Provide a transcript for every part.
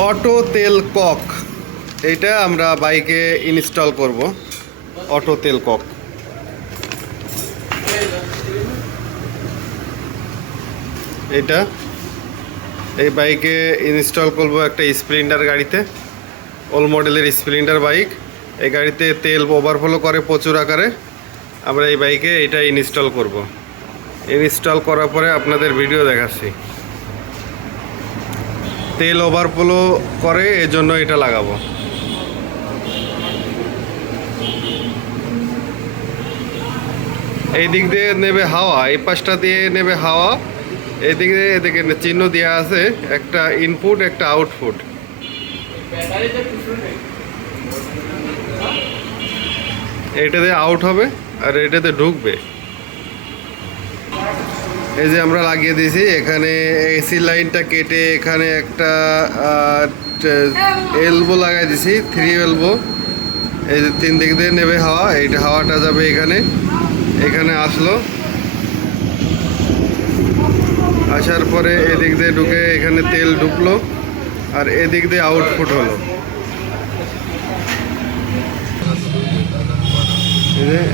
Auto তেল cock. এইটা আমরা বাইকে ইনস্টল করব। অটো তেল কক। এটা এই বাইকে ইনস্টল করব একটা স্প্লেন্ডার গাড়িতে। ওল মডেলের স্প্লেন্ডার বাইক। এই গাড়িতে তেল ওভারফ্লো করে প্রচুর আকারে। আমরা এই বাইকে এটা ইনস্টল করব। ইনস্টল করার পরে আপনাদের ভিডিও দেখাচ্ছি। তেল ওভারফ্লো করে, এজন্য এটা লাগাবো। এই দিক দিয়ে নেবে হাওয়া, এই পাশটা দিয়ে নেবে হাওয়া, এই দিক দিয়ে এদিকে চিহ্ন দেওয়া আছে, একটা ইনপুট একটা আউটপুট এটাতে আউট হবে, আর এটাতে ঢুকবে। এই যে আমরা লাগিয়ে দিয়েছি, এখানে এসি লাইনটা কেটে এখানে একটা এলবো লাগাই দিছি থ্রি এলবো এই যে তিন দিক দিয়ে নেবে হাওয়া, এইটা হাওয়াটা যাবে এখানে এখানে আসলো। আসার পরে এদিক দিয়ে ঢুকে এখানে তেল ঢুকলো, আর এদিক দিয়ে আউটপুট হলো এই যে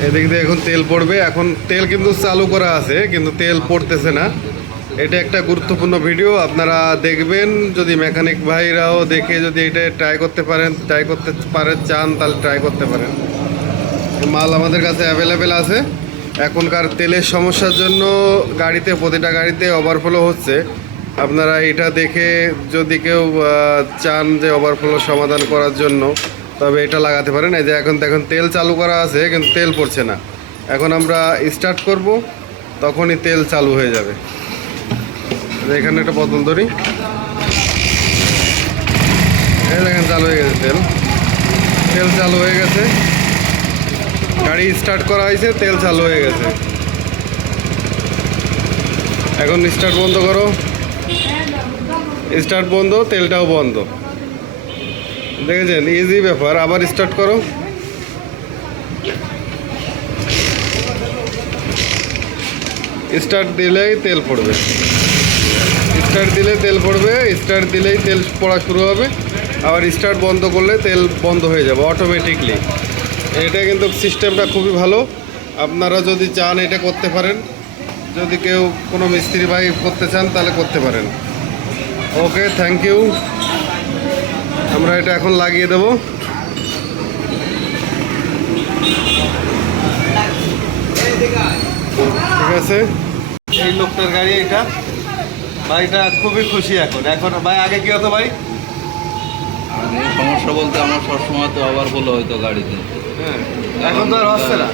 এদিক দিয়ে এখন তেল পড়বে। এখন তেল কিন্তু চালু করা আছে, কিন্তু তেল পড়তেছে না। এটা একটা গুরুত্বপূর্ণ ভিডিও, আপনারা দেখবেন। যদি মেকানিক ভাইরাও দেখে যদি এটা ট্রাই করতে পারেন ট্রাই করতে পারেন চান, তাহলে ট্রাই করতে পারেন। মাল আমাদের কাছে অ্যাভেলেবেল আছে। এখনকার তেলের সমস্যার জন্য গাড়িতে, প্রতিটা গাড়িতে ওভারফ্লো হচ্ছে। আপনারা এটা দেখে যদি কেউ চান যে ওভারফ্লো সমাধান করার জন্য তবে এটা লাগাতে পারেন। এই যে এখন দেখুন তেল চালু করা আছে, কিন্তু তেল পড়ছে না। এখন আমরা স্টার্ট করব, তখনই তেল চালু হয়ে যাবে। এখানে একটা বোতল ধরি। দেখেন, চালু হয়ে গেছে তেল। তেল চালু হয়ে গেছে। গাড়ি স্টার্ট করা হয়েছে, তেল চালু হয়ে গেছে। এখন স্টার্ট বন্ধ করো। স্টার্ট বন্ধ, তেলটাও বন্ধ। দেখেছেন ইজি ব্যাপার। আবার স্টার্ট করো। স্টার্ট দিলেই তেল পড়বে। স্টার্ট দিলে তেল পড়বে স্টার্ট দিলেই তেল পড়া শুরু হবে। আবার স্টার্ট বন্ধ করলে তেল বন্ধ হয়ে যাবে অটোমেটিকলি এটা কিন্তু সিস্টেমটা খুবই ভালো। আপনারা যদি চান এটা করতে পারেন। যদি কেউ কোনো মিস্ত্রি ভাই করতে চান, তাহলে করতে পারেন। ওকে থ্যাংক ইউ এটা এখন লাগিয়ে দেব। ঠিক আছে? এই লোকটার গাড়ি এটা। ভাইটা খুবই খুশি এখন। এখন ভাই, আগে কি হতো ভাই? সমস্যা বলতে আমার সবসময় তো আবার বলো হয়তো গাড়িতে। হ্যাঁ এখন তো আর হচ্ছে না।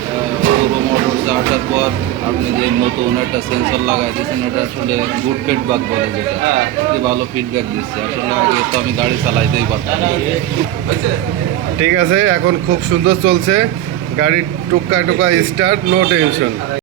পুরো মোটরসে আসার পর আপনি যে নতুন একটা সেন্সর লাগাই দিয়েছেন এটা আসলে গুড ফিডব্যাক বলে যেটা। হ্যাঁ। খুবই ভালো ফিডব্যাক দিচ্ছে। আসলে আগে তো আমি গাড়ি চালাইতেই পারতাম না। ঠিক আছে এখন খুব সুন্দর চলছে। গাড়ির টুকা টুকা স্টার্ট নো টেনশন